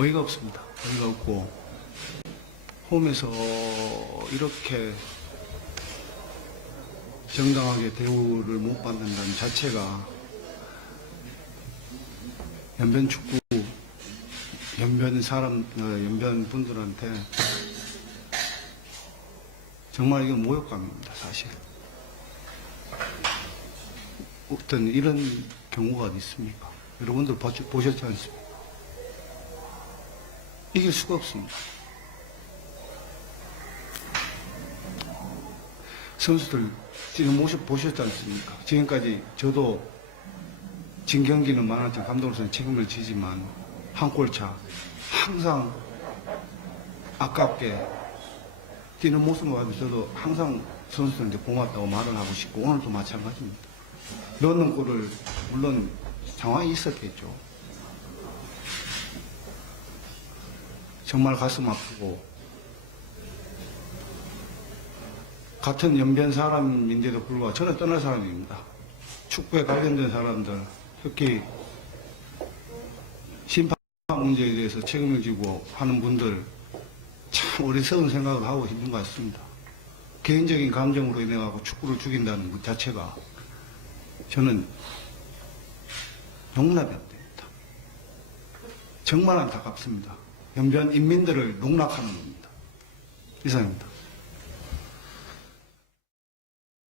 어이가 없습니다. 어이가 없고. 홈에서 이렇게 정당하게 대우를 못 받는다는 자체가 연변 축구 연변 사람 어, 연변 분들한테 정말 이건 모욕감입니다 사실. 어떤 이런 경우가 있습니까? 여러분들 보셨지 않습니까 이길 수가 없습니다 선수들 지금 모습 보셨지 않습니까 지금까지 저도 진 경기는 많았지만 감독으로서 책임을 지지만 한 골차 항상 아깝게 뛰는 모습을 보면 저도 항상 선수들한테 고맙다고 말을 하고 싶고 오늘도 마찬가지입니다. 넣는 골을 물론 상황이 있었겠죠. 정말 가슴 아프고 같은 연변 사람인데도 불구하고 저는 떠날 사람입니다. 축구에 관련된 사람들, 특히 심판 문제에 대해서 책임을 지고 하는 분들 참 어리석은 생각을 하고 있는 것 같습니다. 개인적인 감정으로 인해 가고 축구를 죽인다는 것 자체가 저는 용납이 안 됩니다. 정말 안타깝습니다. 연변 인민들을 농락하는 겁니다. 이상입니다.